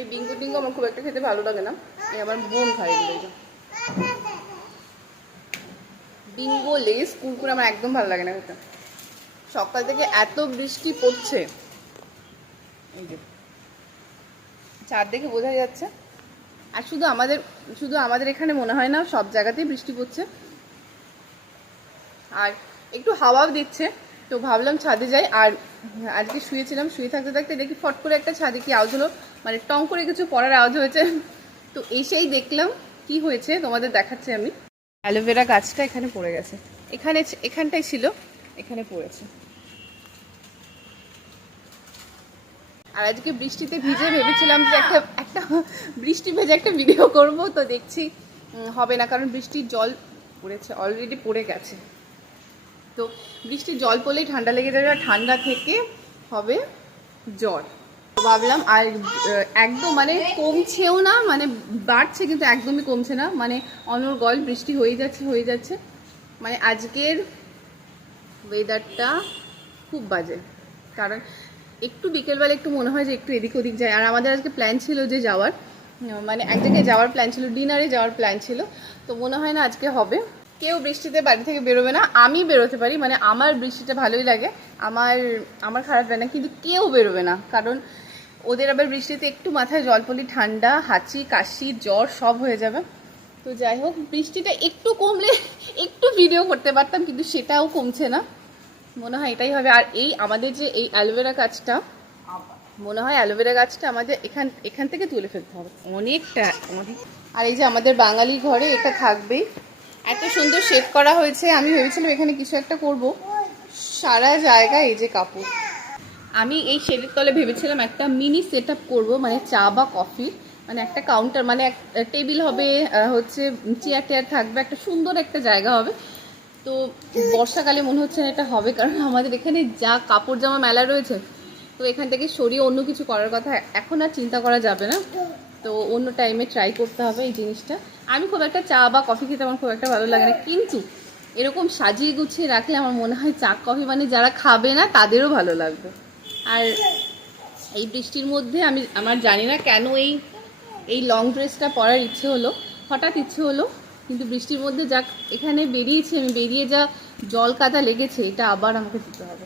এই বিঙ্গো টিঙ্গো আমার খুব একটা খেতে ভালো লাগে না, এই আমার বোন খায় এগুলো। বিঙ্গো লেস কুরকুরে আমার একদম ভালো লাগে না খেতে। সকাল থেকে এত বৃষ্টি পড়ছে, এই যে চার দেখে বোঝা যাচ্ছে। আর শুধু আমাদের এখানে মনে হয় না, সব জায়গাতেই বৃষ্টি পড়ছে। আর একটু হাওয়াও দিচ্ছে, তো ভাবলাম ছাদে যাই। আর আজকে শুয়েছিলাম, শুয়ে থাকতে থাকতে দেখি ফট করে একটা ছাদে কি আওয়াজ হলো, মানে টং করে কিছু পড়ার আওয়াজ হয়েছে। তো এসেই দেখলাম কি হয়েছে, তোমাদের দেখাচ্ছি আমি। অ্যালোভেরা গাছটা এখানে পড়ে গেছে, এখানটাই ছিল, এখানে পড়েছে। আর আজকে বৃষ্টিতে ভিজে ভেবেছিলাম যে একটা বৃষ্টি ভেজে একটা ভিডিও করব, তো দেখছি হবে না, কারণ বৃষ্টির জল পড়েছে, অলরেডি পড়ে গেছে। তো বৃষ্টির জল পড়লেই ঠান্ডা লেগে যাবে, আর ঠান্ডা থেকে হবে জ্বর। ভাবলাম, আর একদম মানে কমছেও না, মানে বাড়ছে কিন্তু একদমই কমছে না, মানে অনর্গল বৃষ্টি হয়ে যাচ্ছে। মানে আজকের ওয়েদারটা খুব বাজে, কারণ একটু বিকেলবেলা একটু মনে হয় যে একটু এদিক ওদিক যায়। আর আমাদের আজকে প্ল্যান ছিল যে যাওয়ার, মানে এক জায়গায় যাওয়ার প্ল্যান ছিল, ডিনারে যাওয়ার প্ল্যান ছিল, তো মনে হয় না আজকে হবে। কেউ বৃষ্টিতে বাড়ি থেকে বেরোবে না, আমি বেরোতে পারি, মানে আমার বৃষ্টিটা ভালোই লাগে, আমার খারাপ লাগে না, কিন্তু কেউ বেরোবে না, কারণ ওদের আবার বৃষ্টিতে একটু মাথায় জল পড়লে ঠান্ডা, হাঁচি, কাশি, জ্বর সব হয়ে যাবে। তো যাই হোক, বৃষ্টিটা একটু কমলে একটু ভিডিও করতে পারতাম, কিন্তু সেটাও কমছে না, মনে হয় এটাই হবে। আর এই আমাদের যে এই অ্যালোভেরা গাছটা, মনে হয় অ্যালোভেরা গাছটা আমাদের এখান থেকে তুলে ফেলতে হবে অনেকটা। আর এই যে আমাদের বাঙালি ঘরে এটা থাকবেই, এত সুন্দর শেড করা হয়েছে। আমি ভেবেছিলাম এখানে কিছু একটা করব, সারা জায়গায় এই যে কাপড়। আমি এই শেডের তলে ভেবেছিলাম একটা মিনি সেট আপ করবো, মানে চা বা কফি, মানে একটা কাউন্টার, মানে টেবিল হবে, হচ্ছে চেয়ার টেয়ার থাকবে, একটা সুন্দর একটা জায়গা হবে। তো বর্ষাকালে মনে হচ্ছে না এটা হবে, কারণ আমাদের এখানে যা কাপড় জামা মেলা রয়েছে, তো এখান থেকে সরিয়ে অন্য কিছু করার কথা এখন আর চিন্তা করা যাবে না, তো অন্য টাইমে ট্রাই করতে হবে এই জিনিসটা। আমি খুব একটা চা বা কফি খেতে আমার খুব একটা ভালো লাগে না, কিন্তু এরকম সাজিয়ে গুছিয়ে রাখলে আমার মনে হয় চা কফি মানে যারা খাবে না তাদেরও ভালো লাগবে। আর এই বৃষ্টির মধ্যে আমার জানি না কেন এই লং ড্রেসটা পরার ইচ্ছে হলো, হঠাৎ ইচ্ছে হলো, কিন্তু বৃষ্টির মধ্যে যা এখানে বেরিয়েছি আমি, বেরিয়ে যা জল কাদা লেগেছে, এটা আবার আমাকে দিতে হবে।